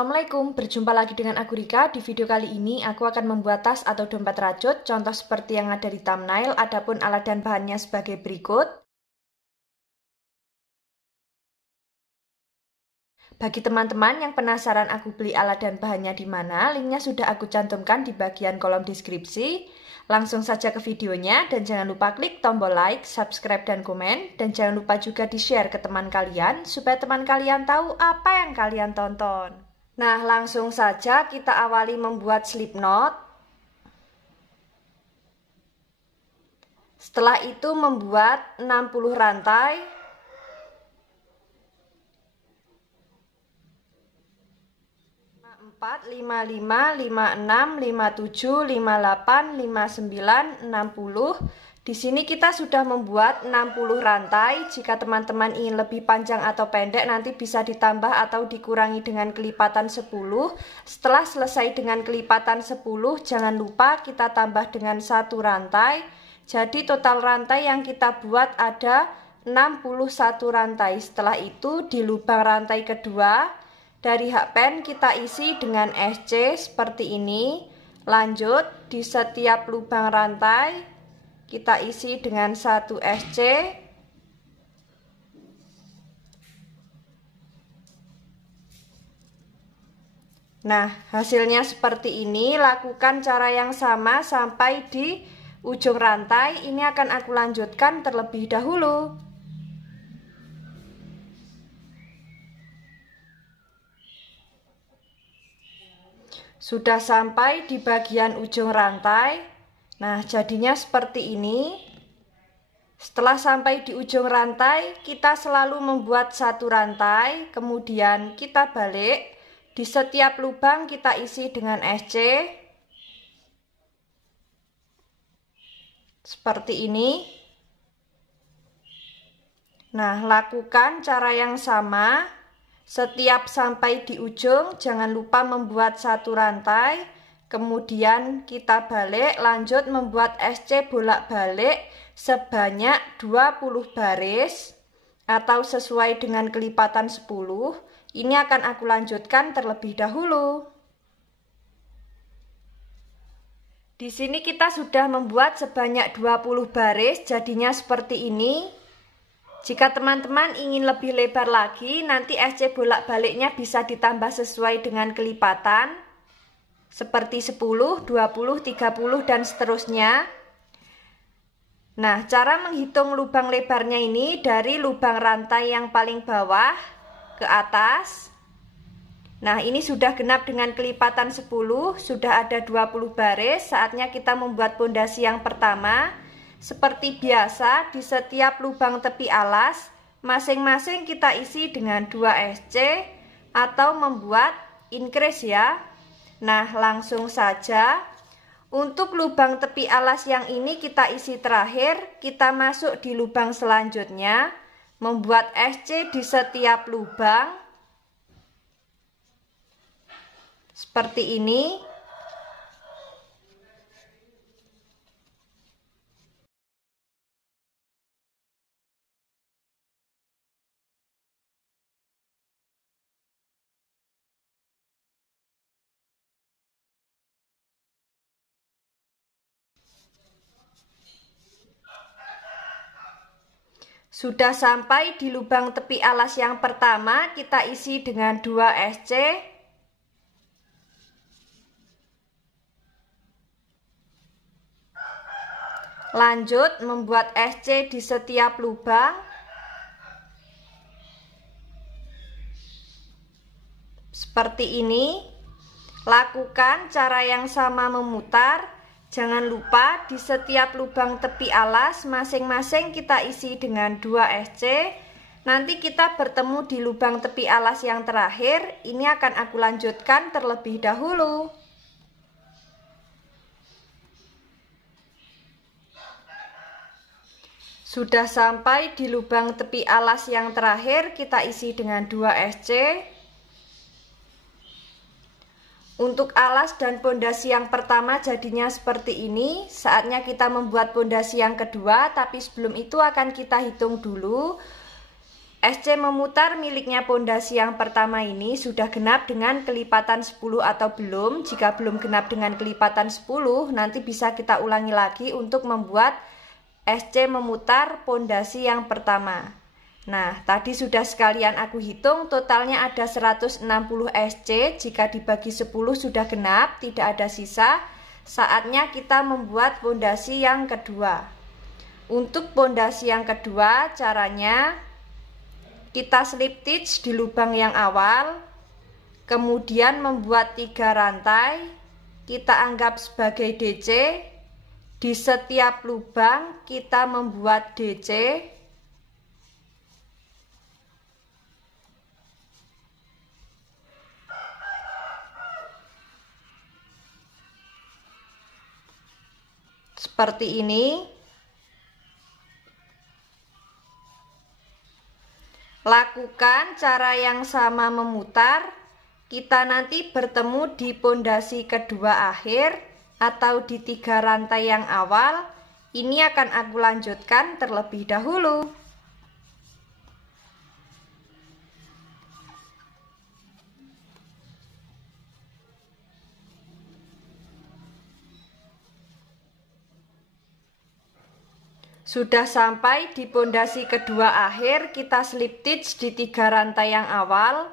Assalamualaikum, berjumpa lagi dengan aku Rika. Di video kali ini aku akan membuat tas atau dompet rajut, contoh seperti yang ada di thumbnail, adapun alat dan bahannya sebagai berikut. Bagi teman-teman yang penasaran aku beli alat dan bahannya di mana, linknya sudah aku cantumkan di bagian kolom deskripsi. Langsung saja ke videonya dan jangan lupa klik tombol like, subscribe, dan komen. Dan jangan lupa juga di-share ke teman kalian supaya teman kalian tahu apa yang kalian tonton. Nah, langsung saja kita awali membuat slip knot. Setelah itu membuat 60 rantai. Empat, 55, 56, 57, 58, 59, 60. Di sini kita sudah membuat 60 rantai. Jika teman-teman ingin lebih panjang atau pendek, nanti bisa ditambah atau dikurangi dengan kelipatan 10. Setelah selesai dengan kelipatan 10, jangan lupa kita tambah dengan 1 rantai. Jadi total rantai yang kita buat ada 61 rantai. Setelah itu di lubang rantai kedua, dari hakpen kita isi dengan SC seperti ini. Lanjut di setiap lubang rantai kita isi dengan 1 SC. Nah, hasilnya seperti ini. Lakukan cara yang sama sampai di ujung rantai. Ini akan aku lanjutkan terlebih dahulu. Sudah sampai di bagian ujung rantai. Nah, jadinya seperti ini. Setelah sampai di ujung rantai, kita selalu membuat 1 rantai, kemudian kita balik. Di setiap lubang kita isi dengan SC. Seperti ini. Nah, lakukan cara yang sama. Setiap sampai di ujung, jangan lupa membuat 1 rantai, kemudian kita balik, lanjut membuat SC bolak-balik sebanyak 20 baris, atau sesuai dengan kelipatan 10. Ini akan aku lanjutkan terlebih dahulu. Di sini kita sudah membuat sebanyak 20 baris, jadinya seperti ini. Jika teman-teman ingin lebih lebar lagi, nanti SC bolak-baliknya bisa ditambah sesuai dengan kelipatan. Seperti 10, 20, 30, dan seterusnya. Nah, cara menghitung lubang lebarnya ini dari lubang rantai yang paling bawah ke atas. Nah, ini sudah genap dengan kelipatan 10, sudah ada 20 baris. Saatnya kita membuat pondasi yang pertama. Seperti biasa, di setiap lubang tepi alas, masing-masing kita isi dengan 2 SC atau membuat increase ya. Nah, langsung saja. Untuk lubang tepi alas yang ini kita isi terakhir, kita masuk di lubang selanjutnya, membuat SC di setiap lubang. Seperti ini. Sudah sampai di lubang tepi alas yang pertama, kita isi dengan 2 SC. Lanjut membuat SC di setiap lubang. Seperti ini. Lakukan cara yang sama memutar. Jangan lupa di setiap lubang tepi alas masing-masing kita isi dengan 2 SC. Nanti kita bertemu di lubang tepi alas yang terakhir. Ini akan aku lanjutkan terlebih dahulu. Sudah sampai di lubang tepi alas yang terakhir, kita isi dengan 2 SC. Untuk alas dan pondasi yang pertama jadinya seperti ini. Saatnya kita membuat pondasi yang kedua, tapi sebelum itu akan kita hitung dulu. SC memutar miliknya pondasi yang pertama ini sudah genap dengan kelipatan 10 atau belum. Jika belum genap dengan kelipatan 10, nanti bisa kita ulangi lagi untuk membuat SC memutar pondasi yang pertama. Nah, tadi sudah sekalian aku hitung, totalnya ada 160 SC. Jika dibagi 10 sudah genap, tidak ada sisa. Saatnya kita membuat pondasi yang kedua. Untuk pondasi yang kedua, caranya kita slip stitch di lubang yang awal, kemudian membuat 3 rantai, kita anggap sebagai DC. Di setiap lubang kita membuat DC. Seperti ini. Lakukan cara yang sama memutar. Kita nanti bertemu di pondasi kedua akhir atau di 3 rantai yang awal. Ini akan aku lanjutkan terlebih dahulu. Sudah sampai di pondasi kedua akhir, kita slip stitch di 3 rantai yang awal.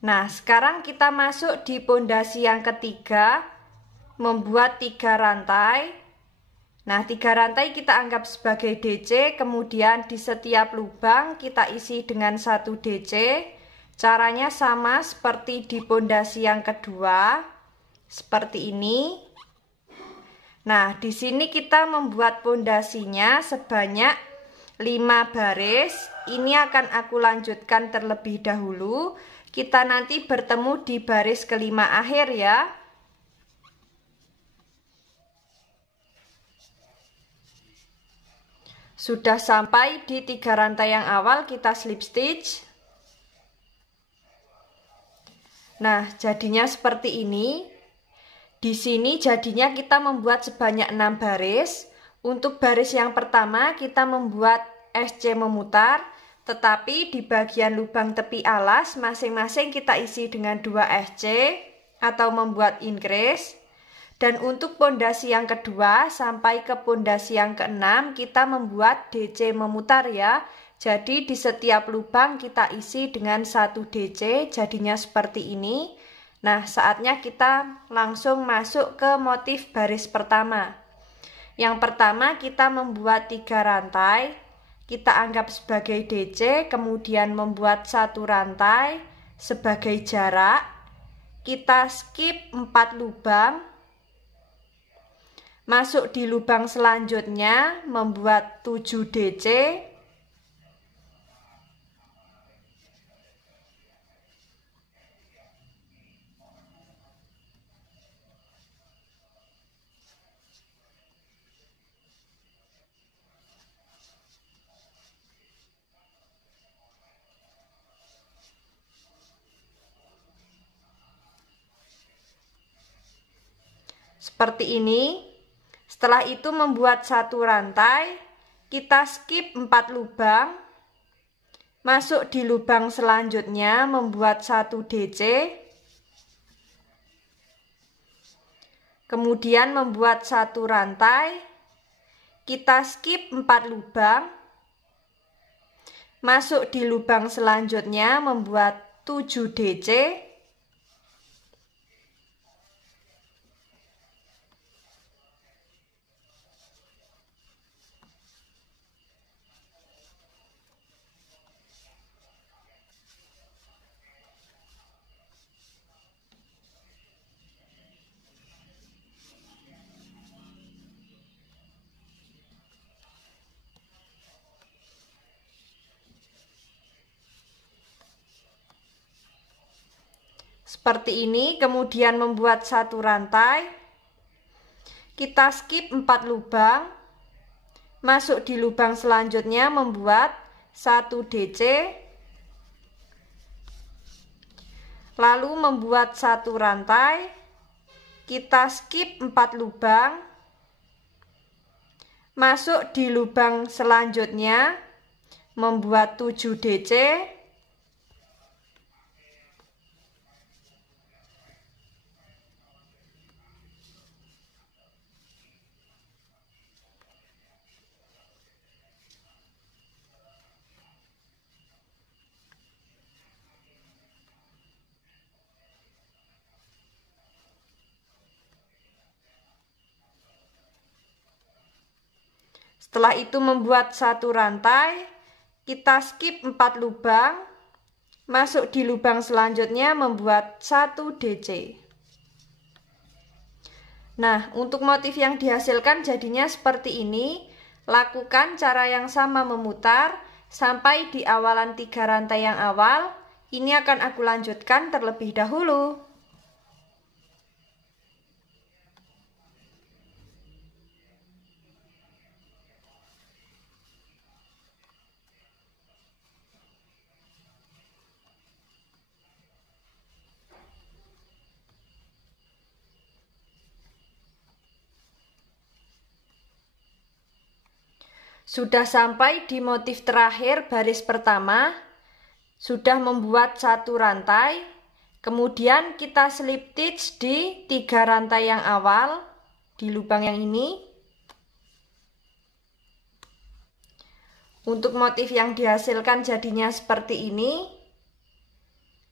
Nah, sekarang kita masuk di pondasi yang ketiga, membuat 3 rantai. Nah, 3 rantai kita anggap sebagai DC, kemudian di setiap lubang kita isi dengan 1 DC. Caranya sama seperti di pondasi yang kedua, seperti ini. Nah, di sini kita membuat pondasinya sebanyak 5 baris. Ini akan aku lanjutkan terlebih dahulu. Kita nanti bertemu di baris kelima akhir ya. Sudah sampai di 3 rantai yang awal, kita slip stitch. Nah, jadinya seperti ini. Di sini jadinya kita membuat sebanyak 6 baris. Untuk baris yang pertama kita membuat SC memutar, tetapi di bagian lubang tepi alas masing-masing kita isi dengan 2 SC atau membuat increase. Dan untuk pondasi yang kedua sampai ke pondasi yang keenam kita membuat DC memutar ya. Jadi di setiap lubang kita isi dengan 1 DC, jadinya seperti ini. Nah, saatnya kita langsung masuk ke motif baris pertama. Yang pertama kita membuat 3 rantai, kita anggap sebagai DC, kemudian membuat 1 rantai sebagai jarak. Kita skip 4 lubang, masuk di lubang selanjutnya, membuat 7 DC. Seperti ini. Setelah itu membuat 1 rantai, kita skip 4 lubang, masuk di lubang selanjutnya, membuat 1 DC, kemudian membuat 1 rantai, kita skip 4 lubang, masuk di lubang selanjutnya, membuat 7 DC, seperti ini. Kemudian membuat 1 rantai, kita skip 4 lubang, masuk di lubang selanjutnya, membuat 1 DC, lalu membuat 1 rantai, kita skip 4 lubang, masuk di lubang selanjutnya, membuat 7 DC. Setelah itu membuat 1 rantai, kita skip 4 lubang, masuk di lubang selanjutnya membuat 1 DC. Nah, untuk motif yang dihasilkan jadinya seperti ini. Lakukan cara yang sama memutar sampai di awalan 3 rantai yang awal. Ini akan aku lanjutkan terlebih dahulu. Sudah sampai di motif terakhir baris pertama, sudah membuat 1 rantai, kemudian kita slip stitch di 3 rantai yang awal di lubang yang ini. Untuk motif yang dihasilkan jadinya seperti ini.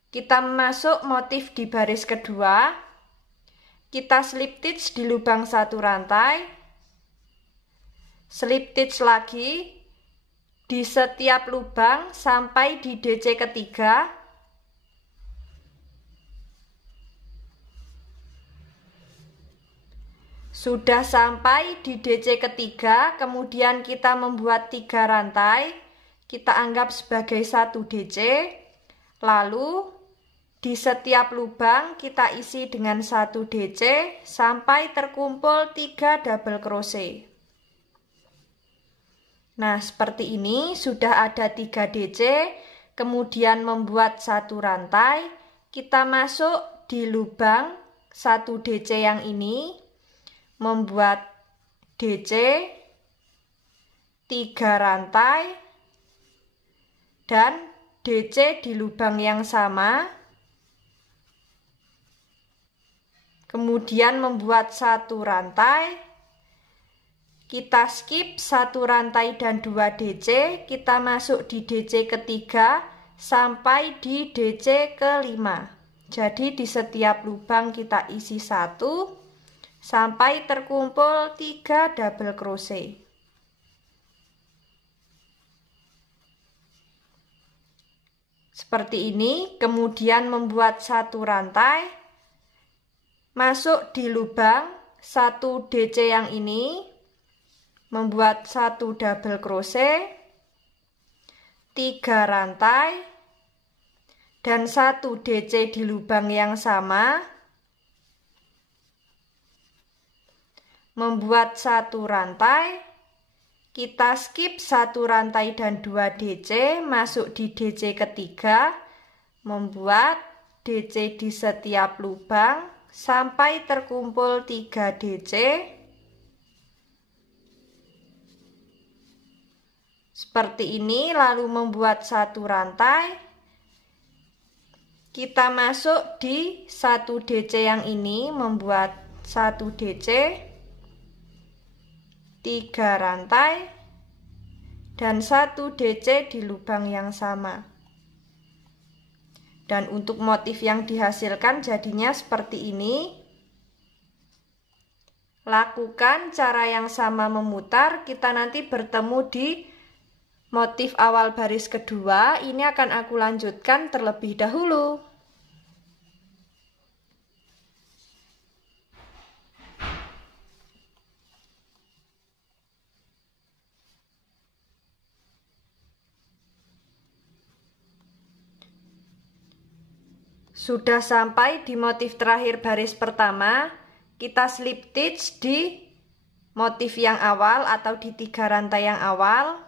Kita masuk motif di baris kedua, kita slip stitch di lubang 1 rantai, slip stitch lagi di setiap lubang sampai di DC ketiga. Sudah sampai di DC ketiga, kemudian kita membuat 3 rantai, kita anggap sebagai 1 DC, lalu di setiap lubang kita isi dengan 1 DC sampai terkumpul 3 double crochet. Nah, seperti ini sudah ada 3 DC, kemudian membuat 1 rantai, kita masuk di lubang 1 DC yang ini, membuat DC, 3 rantai, dan DC di lubang yang sama, kemudian membuat 1 rantai, kita skip 1 rantai dan 2 DC, kita masuk di DC ketiga sampai di DC kelima. Jadi di setiap lubang kita isi 1 sampai terkumpul 3 double crochet. Seperti ini, kemudian membuat 1 rantai, masuk di lubang 1 DC yang ini, membuat 1 double crochet, 3 rantai, dan 1 DC di lubang yang sama, membuat 1 rantai, kita skip 1 rantai dan 2 DC, masuk di DC ketiga, membuat DC di setiap lubang sampai terkumpul 3 DC. Seperti ini, lalu membuat 1 rantai, kita masuk di 1 DC yang ini, membuat 1 DC, 3 rantai, dan 1 DC di lubang yang sama. Dan untuk motif yang dihasilkan jadinya seperti ini. Lakukan cara yang sama memutar, kita nanti bertemu di motif awal baris kedua. Ini akan aku lanjutkan terlebih dahulu. Sudah sampai di motif terakhir baris pertama, kita slip stitch di motif yang awal atau di 3 rantai yang awal.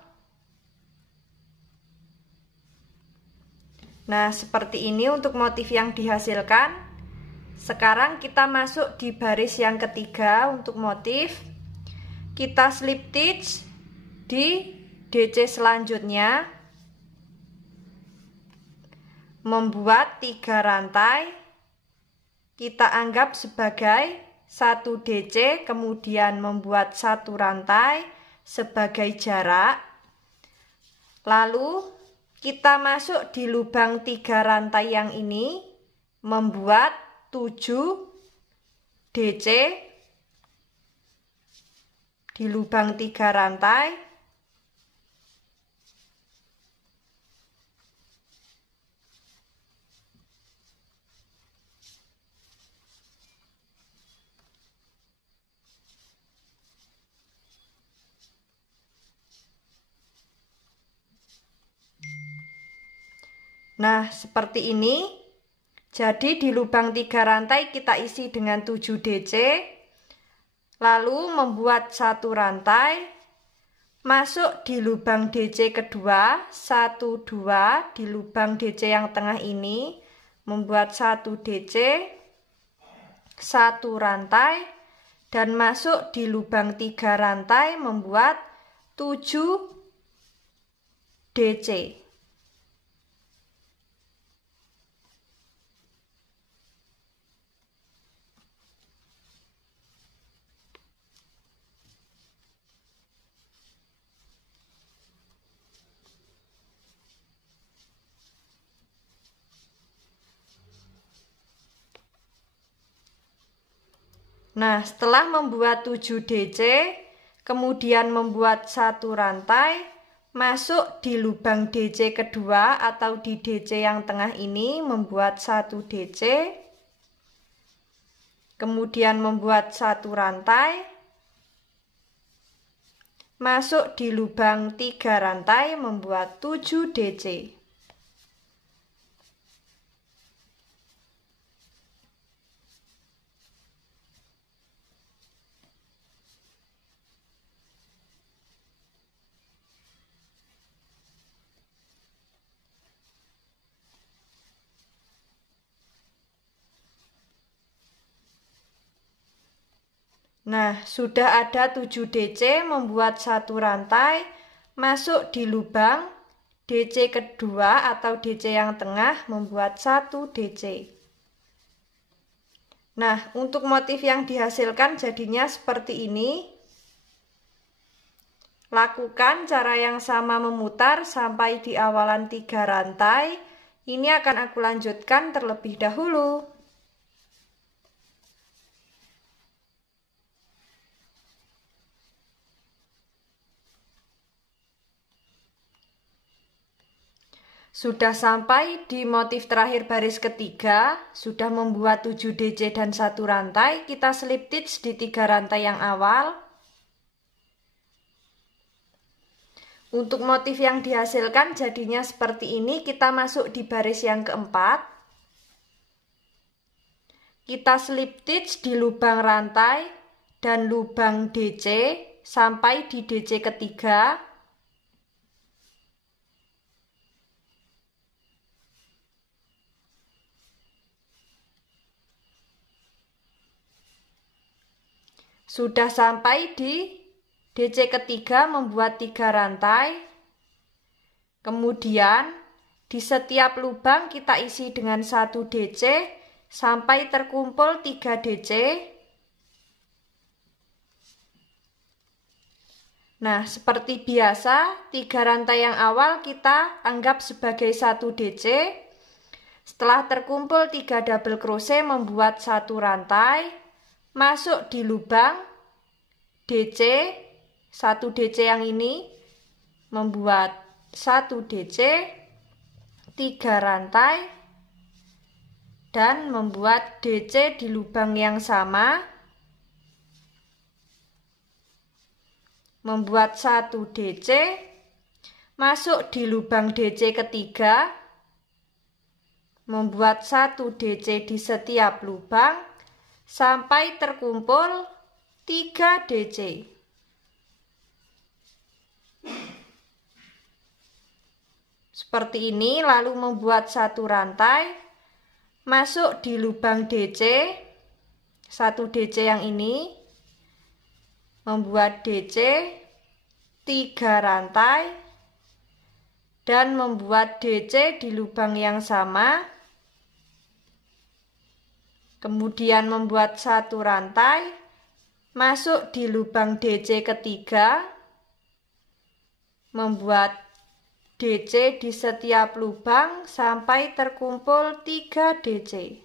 Nah, seperti ini untuk motif yang dihasilkan. Sekarang kita masuk di baris yang ketiga untuk motif. Kita slip stitch di DC selanjutnya, membuat 3 rantai. Kita anggap sebagai 1 DC, kemudian membuat 1 rantai sebagai jarak. Lalu kita masuk di lubang 3 rantai yang ini, membuat 7 DC di lubang 3 rantai. Nah, seperti ini. Jadi di lubang 3 rantai kita isi dengan 7 DC. Lalu membuat 1 rantai. Masuk di lubang DC kedua, 1 2 di lubang DC yang tengah ini, membuat 1 DC, 1 rantai, dan masuk di lubang 3 rantai membuat 7 DC. Nah, setelah membuat 7 DC, kemudian membuat 1 rantai, masuk di lubang DC kedua atau di DC yang tengah ini, membuat 1 DC, kemudian membuat 1 rantai, masuk di lubang 3 rantai, membuat 7 DC. Nah, sudah ada 7 DC, membuat 1 rantai, masuk di lubang DC kedua atau DC yang tengah, membuat 1 DC. Nah, untuk motif yang dihasilkan jadinya seperti ini. Lakukan cara yang sama memutar sampai di awalan 3 rantai. Ini akan aku lanjutkan terlebih dahulu. Sudah sampai di motif terakhir baris ketiga, sudah membuat 7 DC dan 1 rantai, kita slip stitch di 3 rantai yang awal. Untuk motif yang dihasilkan jadinya seperti ini, kita masuk di baris yang keempat. Kita slip stitch di lubang rantai dan lubang DC sampai di DC ketiga. Sudah sampai di DC ketiga, membuat 3 rantai. Kemudian di setiap lubang kita isi dengan 1 DC sampai terkumpul 3 DC. Nah, seperti biasa, 3 rantai yang awal kita anggap sebagai 1 DC. Setelah terkumpul 3 double crochet, membuat 1 rantai, masuk di lubang DC, 1 DC yang ini, membuat 1 DC, 3 rantai, dan membuat DC di lubang yang sama, membuat 1 DC, masuk di lubang DC ketiga, membuat 1 DC di setiap lubang, sampai terkumpul 3 DC. Seperti ini, lalu membuat 1 rantai, masuk di lubang DC, 1 DC yang ini, membuat DC, 3 rantai, dan membuat DC di lubang yang sama. Kemudian membuat satu rantai, masuk di lubang DC ketiga, membuat DC di setiap lubang sampai terkumpul 3 DC.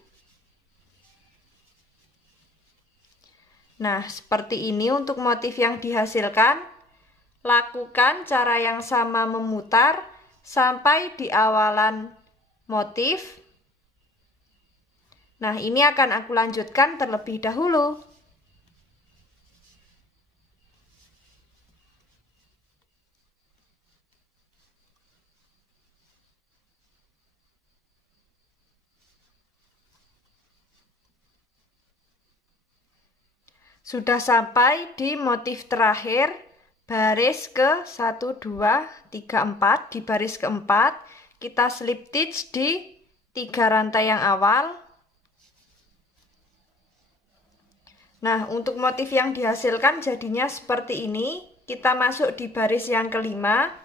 Nah, seperti ini untuk motif yang dihasilkan. Lakukan cara yang sama memutar sampai di awalan motif. Nah, ini akan aku lanjutkan terlebih dahulu. Sudah sampai di motif terakhir, baris ke 1, 2, 3, 4. Di baris keempat, kita slip stitch di 3 rantai yang awal. Nah, untuk motif yang dihasilkan jadinya seperti ini. Kita masuk di baris yang kelima.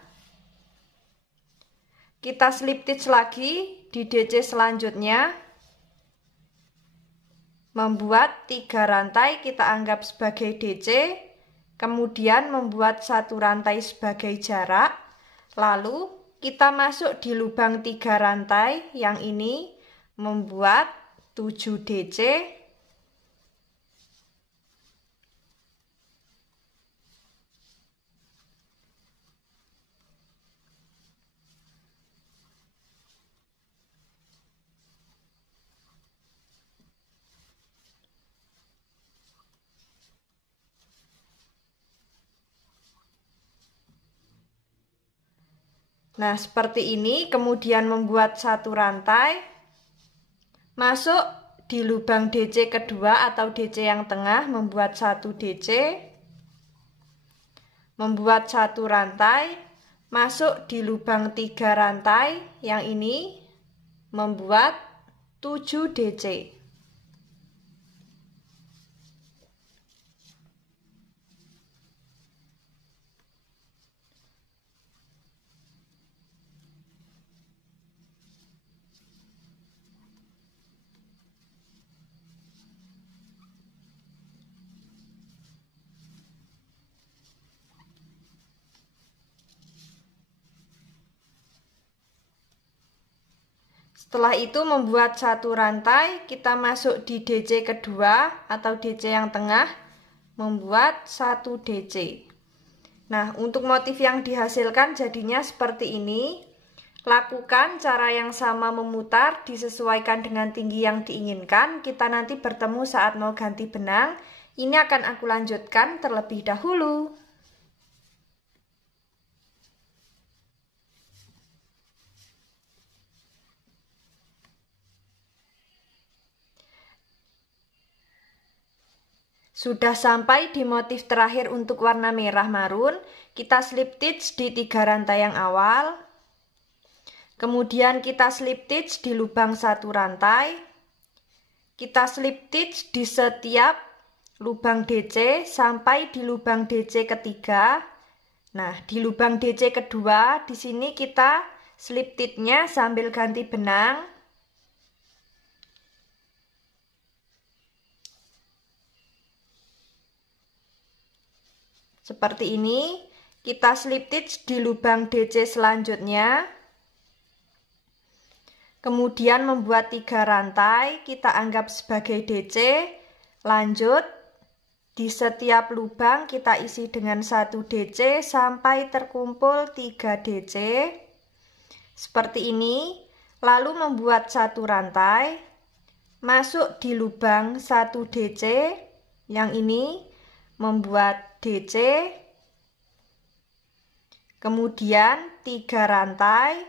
Kita slip stitch lagi di DC selanjutnya. Membuat 3 rantai kita anggap sebagai DC. Kemudian membuat satu rantai sebagai jarak. Lalu kita masuk di lubang 3 rantai yang ini. Membuat 7 DC. Nah, seperti ini, kemudian membuat satu rantai, masuk di lubang DC kedua atau DC yang tengah, membuat satu DC, membuat satu rantai, masuk di lubang 3 rantai yang ini, membuat 7 DC. Setelah itu membuat satu rantai, kita masuk di DC kedua atau DC yang tengah, membuat satu DC. Nah, untuk motif yang dihasilkan jadinya seperti ini. Lakukan cara yang sama memutar, disesuaikan dengan tinggi yang diinginkan. Kita nanti bertemu saat mau ganti benang. Ini akan aku lanjutkan terlebih dahulu. Sudah sampai di motif terakhir untuk warna merah marun. Kita slip stitch di 3 rantai yang awal. Kemudian kita slip stitch di lubang 1 rantai. Kita slip stitch di setiap lubang DC sampai di lubang DC ketiga. Nah, di lubang DC kedua, di sini kita slip stitch-nya sambil ganti benang. Seperti ini, kita slip stitch di lubang DC selanjutnya. Kemudian membuat 3 rantai, kita anggap sebagai DC. Lanjut, di setiap lubang kita isi dengan 1 DC sampai terkumpul 3 DC. Seperti ini, lalu membuat 1 rantai, masuk di lubang 1 DC, yang ini membuat DC, kemudian 3 rantai,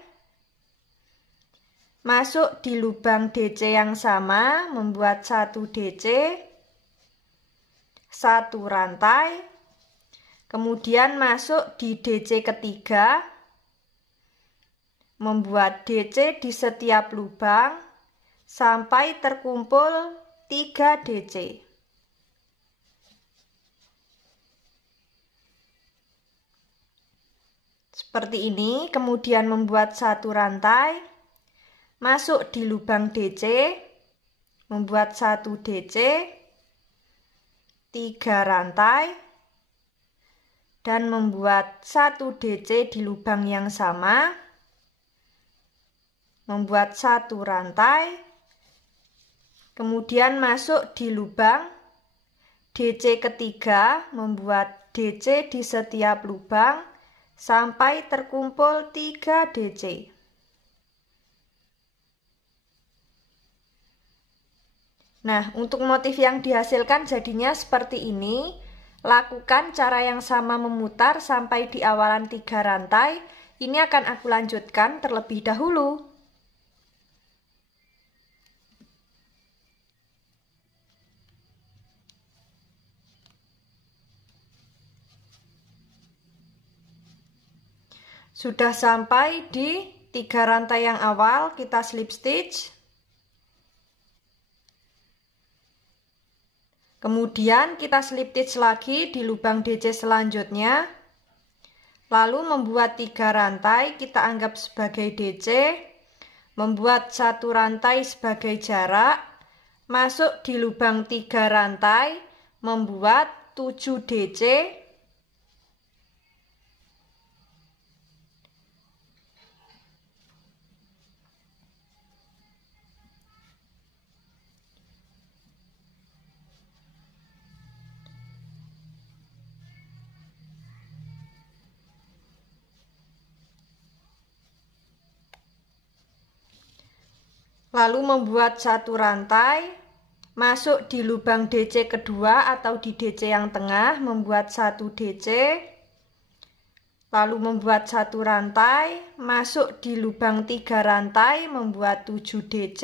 masuk di lubang DC yang sama, membuat 1 DC, 1 rantai, kemudian masuk di DC ketiga, membuat DC di setiap lubang sampai terkumpul 3 DC. seperti ini, kemudian membuat satu rantai, masuk di lubang DC, membuat satu DC, 3 rantai, dan membuat satu DC di lubang yang sama, membuat satu rantai, kemudian masuk di lubang DC ketiga, membuat DC di setiap lubang sampai terkumpul 3 DC. Nah, untuk motif yang dihasilkan jadinya seperti ini. Lakukan cara yang sama memutar sampai di awalan 3 rantai. Ini akan aku lanjutkan terlebih dahulu. Sudah sampai di 3 rantai yang awal, kita slip stitch. Kemudian kita slip stitch lagi di lubang DC selanjutnya. Lalu membuat 3 rantai, kita anggap sebagai DC. Membuat satu rantai sebagai jarak. Masuk di lubang 3 rantai, membuat 7 DC. Lalu membuat satu rantai, masuk di lubang DC kedua atau di DC yang tengah, membuat satu DC, lalu membuat satu rantai, masuk di lubang 3 rantai, membuat 7 DC,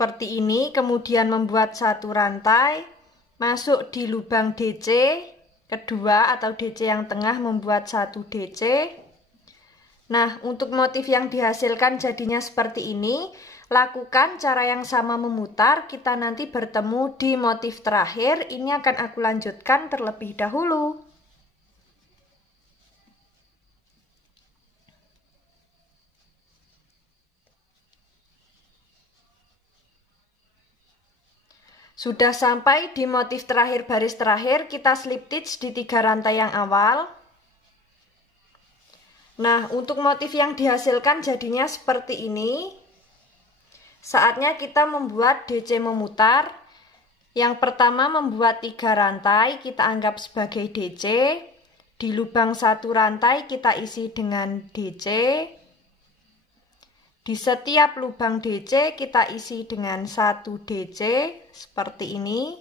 seperti ini. Kemudian membuat satu rantai, masuk di lubang DC kedua atau DC yang tengah, membuat satu DC. Nah, untuk motif yang dihasilkan jadinya seperti ini. Lakukan cara yang sama memutar, kita nanti bertemu di motif terakhir. Ini akan aku lanjutkan terlebih dahulu. Sudah sampai di motif terakhir baris terakhir, kita slip stitch di 3 rantai yang awal. Nah, untuk motif yang dihasilkan jadinya seperti ini. Saatnya kita membuat DC memutar. Yang pertama membuat 3 rantai, kita anggap sebagai DC. Di lubang satu rantai kita isi dengan DC. Di setiap lubang DC kita isi dengan satu DC seperti ini.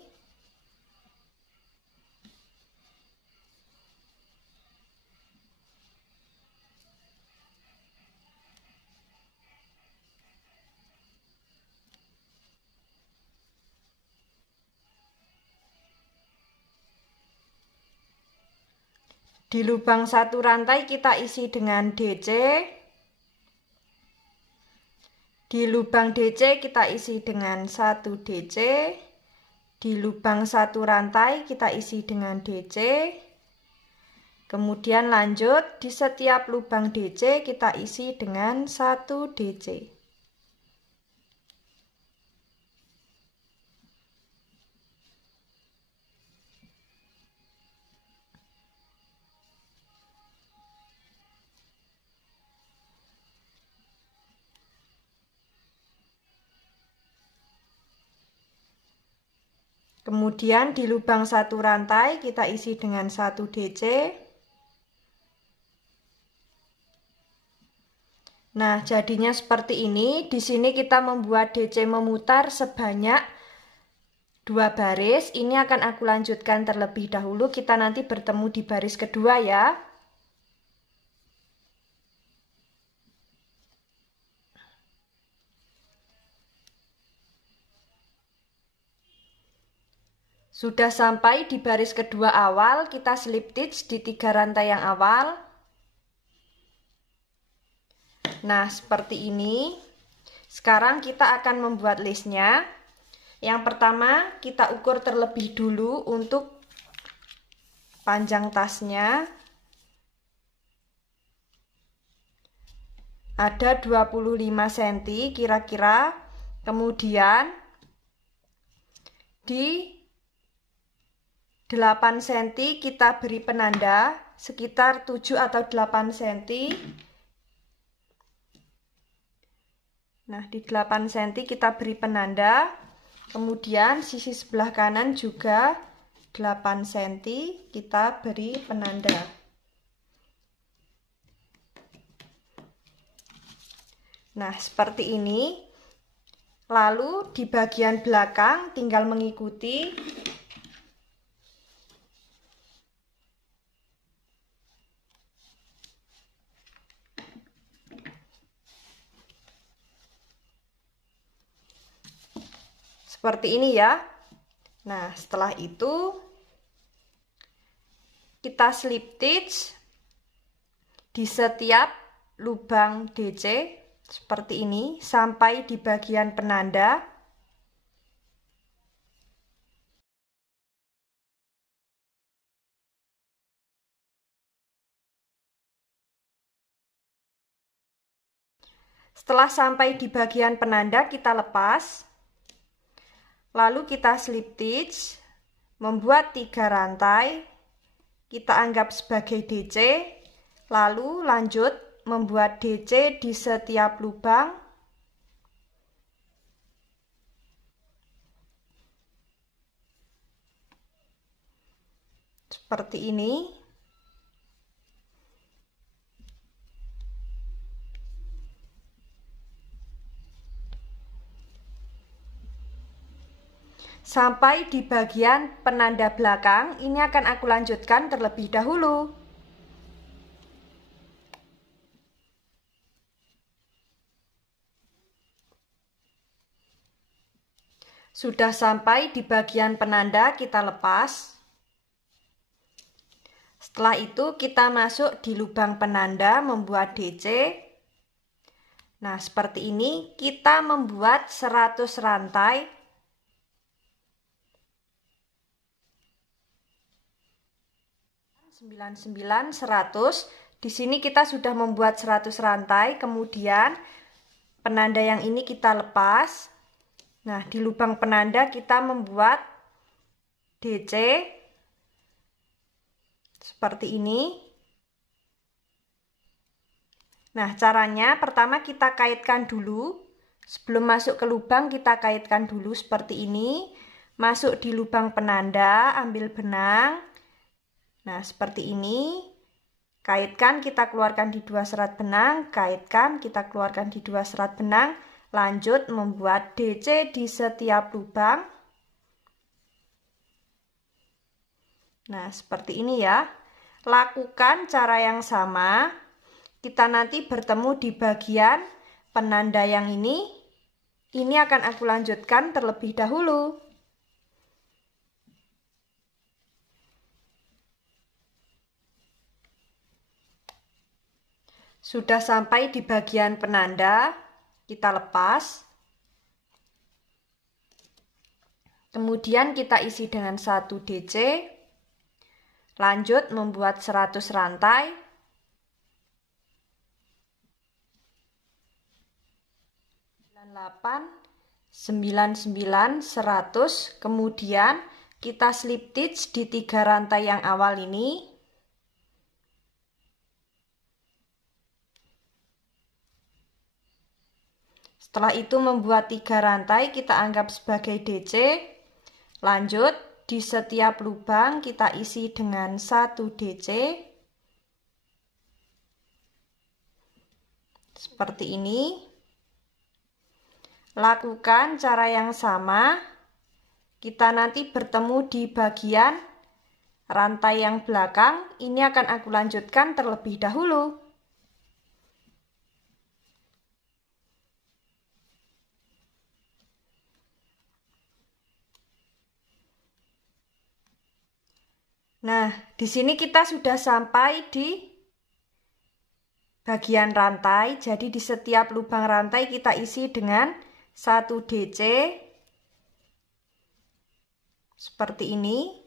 Di lubang satu rantai kita isi dengan DC. Di lubang DC kita isi dengan satu DC. Di lubang satu rantai kita isi dengan DC. Kemudian lanjut di setiap lubang DC kita isi dengan satu DC. Kemudian di lubang satu rantai kita isi dengan satu DC. Nah, jadinya seperti ini. Di sini kita membuat DC memutar sebanyak 2 baris. Ini akan aku lanjutkan terlebih dahulu. Kita nanti bertemu di baris kedua ya. Sudah sampai di baris kedua awal, kita slip stitch di 3 rantai yang awal. Nah, seperti ini. Sekarang kita akan membuat listnya. Yang pertama, kita ukur terlebih dulu untuk panjang tasnya. Ada 25 cm kira-kira. Kemudian di 8 cm kita beri penanda sekitar 7 atau 8 cm. Nah, di 8 cm kita beri penanda. Kemudian sisi sebelah kanan juga 8 cm kita beri penanda. Nah, seperti ini. Lalu di bagian belakang tinggal mengikuti. Seperti ini ya. Nah, setelah itu kita slip stitch di setiap lubang DC seperti ini sampai di bagian penanda. Setelah sampai di bagian penanda, kita lepas. Lalu kita slip stitch, membuat 3 rantai. Kita anggap sebagai DC. Lalu lanjut membuat DC di setiap lubang. Seperti ini. Sampai di bagian penanda belakang, ini akan aku lanjutkan terlebih dahulu. Sudah sampai di bagian penanda, kita lepas. Setelah itu kita masuk di lubang penanda membuat DC. Nah, seperti ini kita membuat 100 rantai. Sembilan 100. Di sini kita sudah membuat 100 rantai, kemudian penanda yang ini kita lepas. Nah, di lubang penanda kita membuat DC seperti ini. Nah, caranya pertama kita kaitkan dulu. Sebelum masuk ke lubang kita kaitkan dulu seperti ini. Masuk di lubang penanda, ambil benang. Nah, seperti ini. Kaitkan, kita keluarkan di 2 serat benang. Kaitkan, kita keluarkan di 2 serat benang. Lanjut membuat DC di setiap lubang. Nah, seperti ini ya. Lakukan cara yang sama. Kita nanti bertemu di bagian penanda yang ini. Ini akan aku lanjutkan terlebih dahulu. Sudah sampai di bagian penanda. Kita lepas, kemudian kita isi dengan 1 DC, lanjut membuat 100 rantai, 98, 99, 100, kemudian kita slip stitch di 3 rantai yang awal ini. Setelah itu membuat 3 rantai, kita anggap sebagai DC. Lanjut, di setiap lubang kita isi dengan 1 DC. Seperti ini. Lakukan cara yang sama. Kita nanti bertemu di bagian rantai yang belakang. Ini akan aku lanjutkan terlebih dahulu. Nah, di sini kita sudah sampai di bagian rantai. Jadi di setiap lubang rantai kita isi dengan 1 DC seperti ini.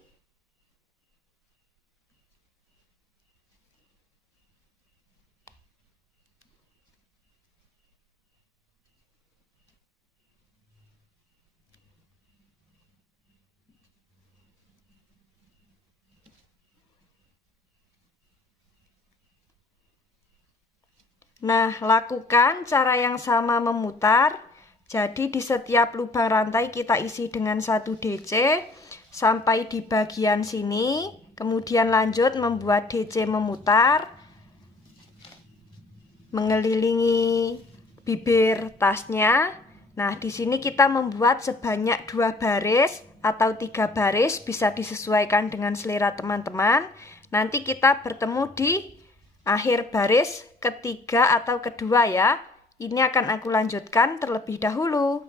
Nah, lakukan cara yang sama memutar. Jadi di setiap lubang rantai kita isi dengan 1 DC sampai di bagian sini. Kemudian lanjut membuat DC memutar, mengelilingi bibir tasnya. Nah, di sini kita membuat sebanyak 2 baris atau 3 baris, bisa disesuaikan dengan selera teman-teman. Nanti kita bertemu di akhir baris ketiga atau kedua ya. Ini akan aku lanjutkan terlebih dahulu.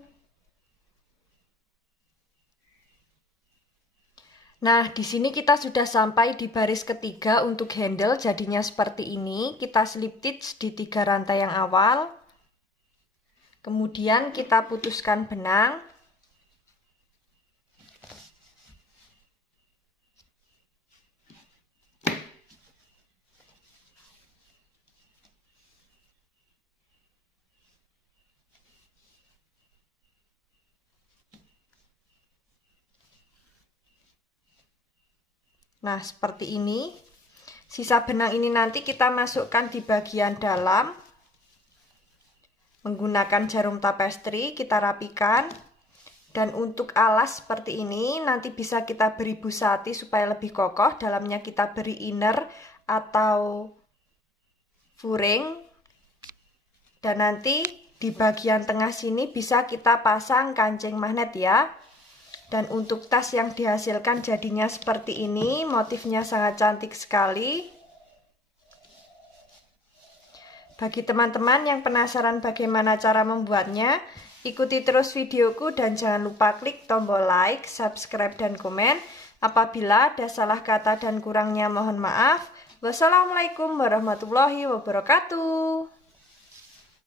Nah, di sini kita sudah sampai di baris ketiga untuk handle, jadinya seperti ini. Kita slip stitch di 3 rantai yang awal. Kemudian kita putuskan benang. Nah, seperti ini. Sisa benang ini nanti kita masukkan di bagian dalam. Menggunakan jarum tapestri kita rapikan. Dan untuk alas seperti ini nanti bisa kita beri busati supaya lebih kokoh. Dalamnya kita beri inner atau furing. Dan nanti di bagian tengah sini bisa kita pasang kancing magnet ya. Dan untuk tas yang dihasilkan jadinya seperti ini, motifnya sangat cantik sekali. Bagi teman-teman yang penasaran bagaimana cara membuatnya, ikuti terus videoku dan jangan lupa klik tombol like, subscribe, dan komen. Apabila ada salah kata dan kurangnya mohon maaf. Wassalamualaikum warahmatullahi wabarakatuh.